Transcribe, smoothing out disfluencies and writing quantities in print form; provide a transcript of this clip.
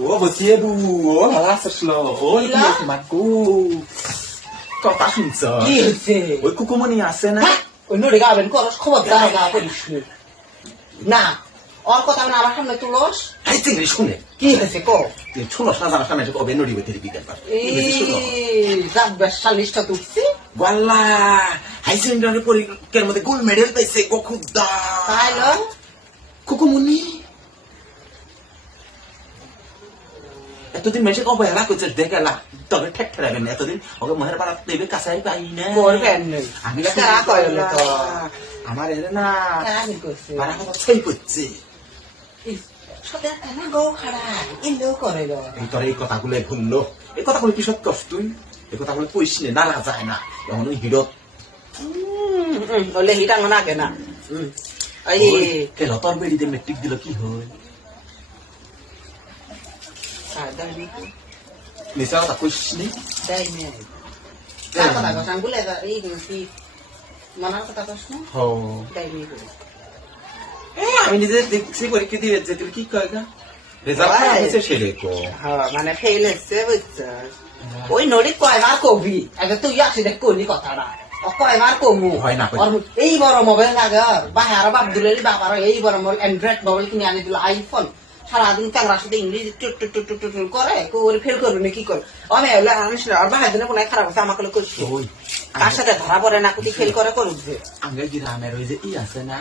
ও বসিয়ে দু ও ভালো আসলো ও মাকু কথা শুনছ কি হয়েছে? ওই কুকুমনি আছে না ওই নড়ে গাবেন করস খবর দাও গা করিস না ওর কথা না আমার সামনে তুলস। এই চিংড়ি শুনে কি হয়েছে ক শুনস না জানার সামনে কবে নড়ি বেতে বিকেল পার সালিশটা তুলছি ওয়াল্লা হাই সেকেন্ডারি পরীক্ষার মধ্যে গোল্ড মেডেল পাইছে গো খুদা তাই লয় কুকুমনি এতদিন মেসে অবহেলা করছে দেখালা তবে ঠেক ঠেরাবেন এতদিন ওকে মহের পাড়া দেবে কাছাই পাই না করবেন নেই আমি তারা কইল তো আমার এর না আমি কইছি পাড়া কথা ছই করছে সাথে না গো খাড়া ইলো করে লো এই তোর এই কথাগুলো ভুললো এই কথাগুলো কি সত্য তুই এই কথাগুলো কইস না না যায় না এখন ওই হিরো বলে হিটাঙ্গ না কেনা এই কে লতর বেড়িতে মেট্রিক দিল কি হয় নিশা কথা কইস নি তাই নে কার কথা কথা বলে এই কি মনার কথা কইস না হো তাই নে আমি নিজে দেখছি পরীক্ষা দিয়ে যে তুই কি কয় না রেজাল্ট খারাপ হয়েছে সেরে কো হ্যাঁ মানে ফেল হচ্ছে বুঝছিস ওই নড়ি কয়বার কবি আগে তুই আসি দেখ কইলি কথাটা ও কয়বার কমু হয় না এই বড় মোবাইল লাগে বাহার আব্দুলের বাবার এই বড় মোবাইল অ্যান্ড্রয়েড মোবাইল কিনে আনি দিল আইফোন সারাদিন ক্যামেরার সাথে ইংরেজি টুট করে ওর ফেল করবে না কি করবে আমি আর বাহার দিনে কোনো খারাপ আছে আমাকে করছি কার সাথে ধরা পড়ে না কুতি ফেল করে করুক যে আঙ্গেল গ্রামের ওই যে ই আছে না